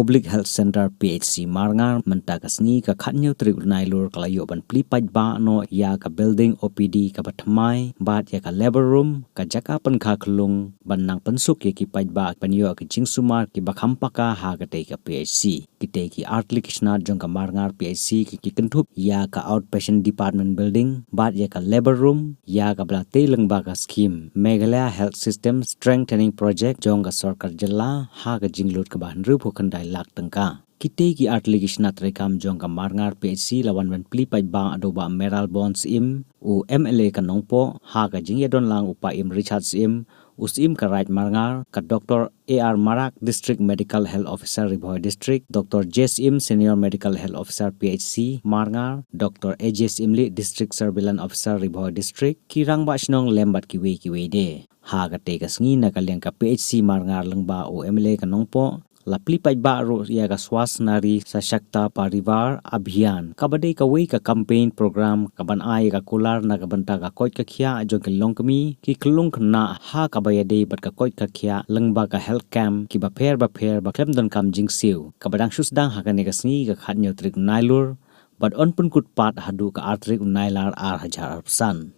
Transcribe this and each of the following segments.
Public Health Center PHC Marngar mentakasngi ka khatnyo trik nailur kalayo ban plipaj ba no ya ka building OPD ka batmai bat ya ka labor room ka jaka pen kha klung ban nang pensuk ya ki paj ba panyo ki chingsumar ki bakhampaka ha ka te ka PHC kite ki artli kishna jong ka Marngar PHC ki kentup ya ka outpatient department building bat ya ka labor room ya ka blate lyngba ka skim Meghalaya Health System Strengthening Project jong ka sarkar jilla ha ka jinglut ka ban ru phokandai lakh tyngka kite ki artli kishna trekam jong ka Marngar PHC lawan ban plipaj ba adoba meral bonds im u MLA ka nongpo ha ka jingyadon lang upa im Richard im usim ka right Marngar ka Dr. AR Marak District Medical Health Officer Riboy District Dr. Im Senior Medical Health Officer PHC Marngar Dr. Imli District Surveillance Officer Riboy District kirang ba snong lembat kiwe de ha ka te ka sngi na ka leng ka PHC Marngar lyngba o MLA ka nongpo lapli paj ba ro ya ka swas nari sashakta parivar abhiyan kabade ka wei ka campaign program kaban ai ka kular na ka banta ka koi ka khia jo ke longkami ki klung khna ha ka bayade bat ka koi ka khia lyngba ka health camp ki ba pher ba klem don kam jingsiu kabadang susdang ha ka ne ka sngi ka khatnyo trik nailur but on pun kut pat hadu ka artrik nailar ar hajar san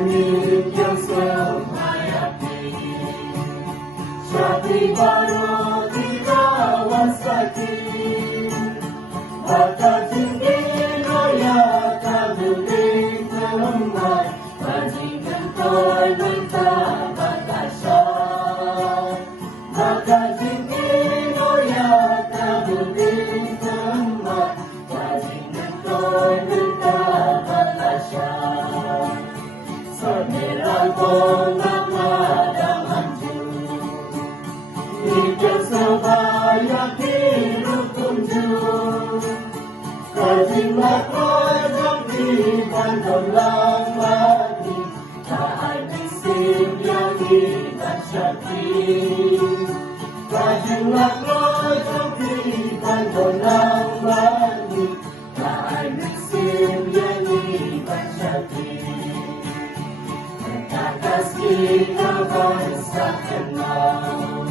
Make yourself my opinion. Shakti Baro Tika Wasaki. Bata Jingi Noya Kabudin Kumai. Bajingan Toy Manta Batasha. Bata Jingi Noya Kabudin Kumai. Bajingan Toy Manta Batasha. Meral bonga madam hanju, nikah sebaya hidup kunju, kajimlah kajam di bandung lagi, tak sim yang ikan syaki, kajimlah kajam di bandung lagi, tak sim yang ikan syaki. Kita bangsa kenal,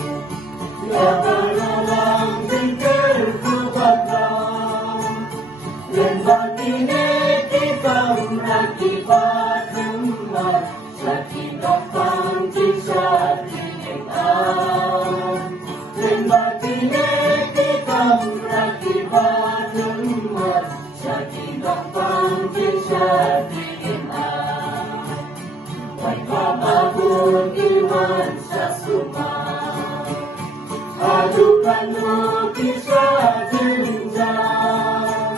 ya berulang tinggal kubakam, dan batine kita berakibat gemar, syaki nopang syaki nikam, dan batine kita berakibat gemar, syaki nopang syaki nikam. Kapabun iwan sasuma adukan kisha jenjang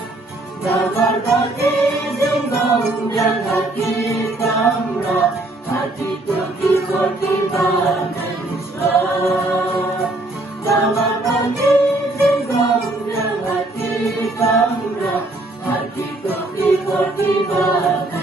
dapat bagi jembang yang hati kamra hati pergi manusia dapat bagi jembang yang hati kamra hati pergi manusia.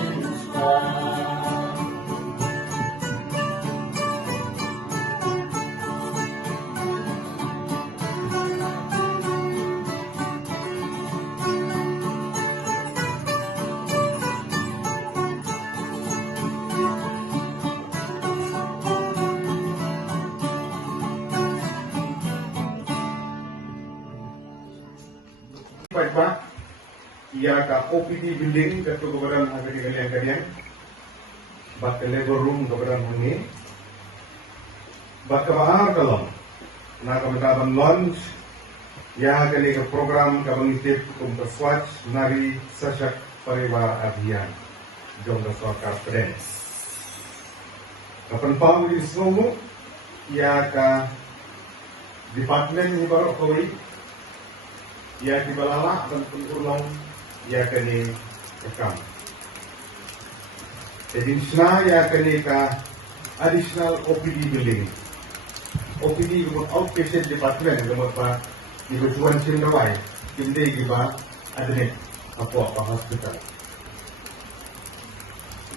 Pajba, ia ka OPD building ke keberadaan hari kalian, bak labor room keberadaan ini, bak kebahar kalau, nak keberadaan launch, ia kali ke program kabangitip untuk swatch nari sashak parivar abhiyan, jom sarkar Pren. Kapan pau di semua, ia ka department ini baru koi. Ya di balala dan pengulang ya kini rekam. Jadi ya kini ka additional OPD building. OPD untuk outpatient department gamot pa di Tuan Cindrawai hindi giba adnet apa hospital.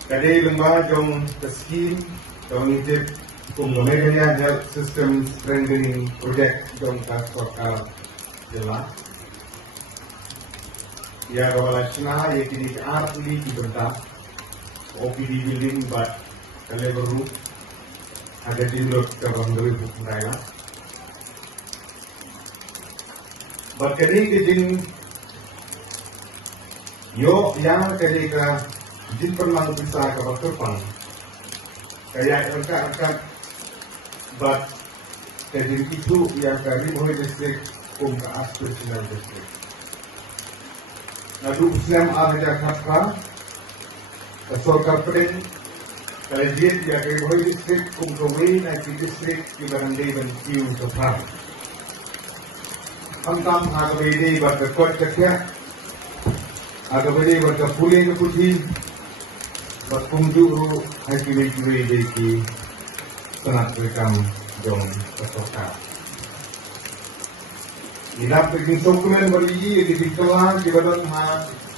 Kadi lemba jong skim jong itip kung Meghalaya Health System Strengthening Project dong ka sorkar jelas. Ya wala sina ya kini artli dibentak OPD building but level roof ada di luar cabang dari hukum raya. Berkini kejin yo yang kali ka jin pernah bisa ke Balikpapan kayak angkat but kejin itu yang kali mulai distrik kum ke aspirasional distrik. Nadu Islam ada kata sorkar pen kajian ya kali mulai distrik kum ke way nanti distrik di barang dewan kiu sefar. Antam agak berkot cekya. Agak berpuling ke putih, berkunjung hakiwi deki senat rekam jom kesoka. Ina pergi dokumen beri di kelas di badan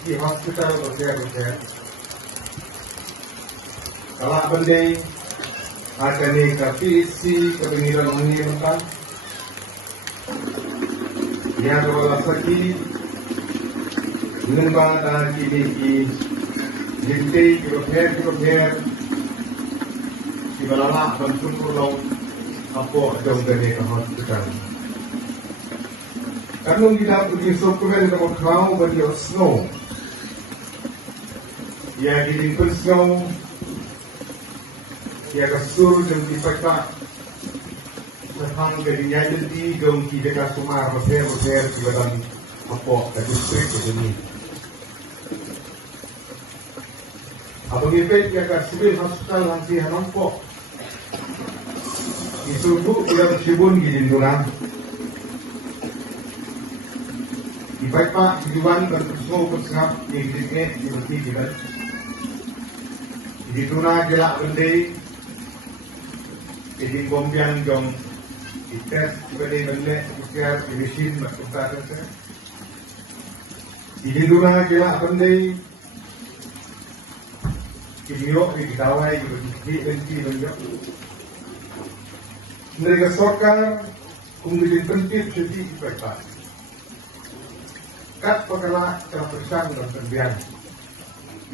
di hospital bersehat. Kalau benda ada ni Ka PHC kebengiran ini mentah, dia adalah sakit. Lyngba dan kini lintai kilometer di Meghalaya bentuk pulau apa jauh dari hospital. Karena kita pergi dokumen ke kau beri snow, ya di snow, ya kasur dan dipakai setang dari nyajin di jauh kita sumar besar di badan apa distrik ini. Apa kita yang civil hospital nanti hanompok isubu ia bersibun gini durang di pak diwan berkesuh bersengap di gini seperti kita di tuna gelak bendai di bombian jom di tes bendai bendai usia di mesin bertukar terus di tuna gelak bendai Kiniok di dawai di benci. Mereka sorkar kemudian penting jadi diperlukan. Kat perkara terpesan dan pembiayaan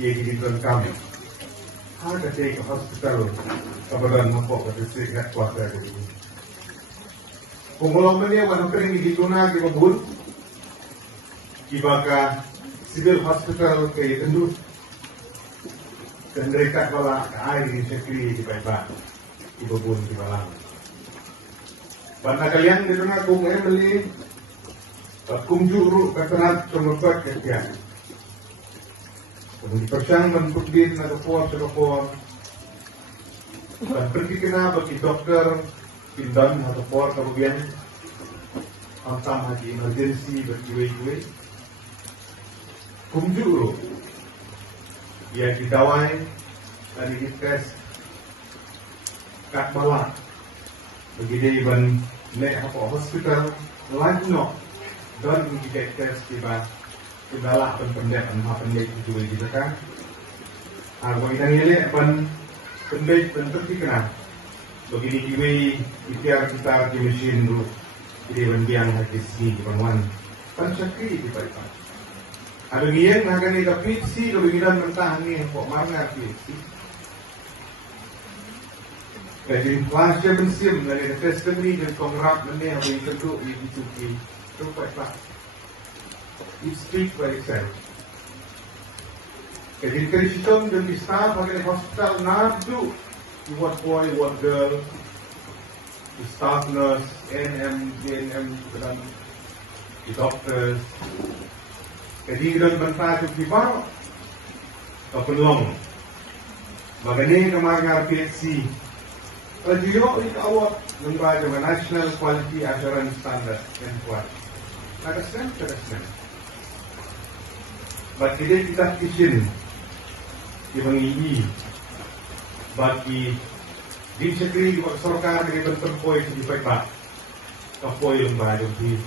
ia diberikan kami. Ada ke hospital kemudian mampu berdisik kat kuasa ini. Pengulang media mana kering di tuna di Mabun, ibaga civil hospital ke Tendus. Dan mereka bala air di sekri di Baiba, ibu pun di Malang. Pada kalian di sana kung beli, kung juru keterat terlepas kerja. Kemudian persang bentuk din atau por. Dan pergi kena bagi dokter pindan atau por kemudian antam haji emergency berjiwa-jiwa. Kung juru ia didawai dan dites kat balak begini ban nek apa hospital lanjut dan kita tes tiba balak ban pendek apa pendek itu juga kan kalau kita lihat ban pendek dan terkena begini kiwi ikhtiar kita di mesin dulu jadi ban biang hati sini di bangunan kan sakri di Baipa. Ada yang nak ni Ka PHC kebegiran mentah ni Pak Marngar PHC. Jadi pasca bensim dari testimoni dan kongrap ni apa yang tentu itu Pak. It speak for itself. Jadi kerisitom dan staff akan hospital nadu what boy, what girl, the staff nurse, NM, JNM, the doctors. Jadi kita bantah itu kibau, kapelong. Bagani Marngar PHC. Kalau itu awak membaca National Quality Assurance Standard yang kuat. Ada sen. Bagi kita izin dimengi bagi di sekri sorkar dari bentuk poin di Baipa, kapoi yang baru di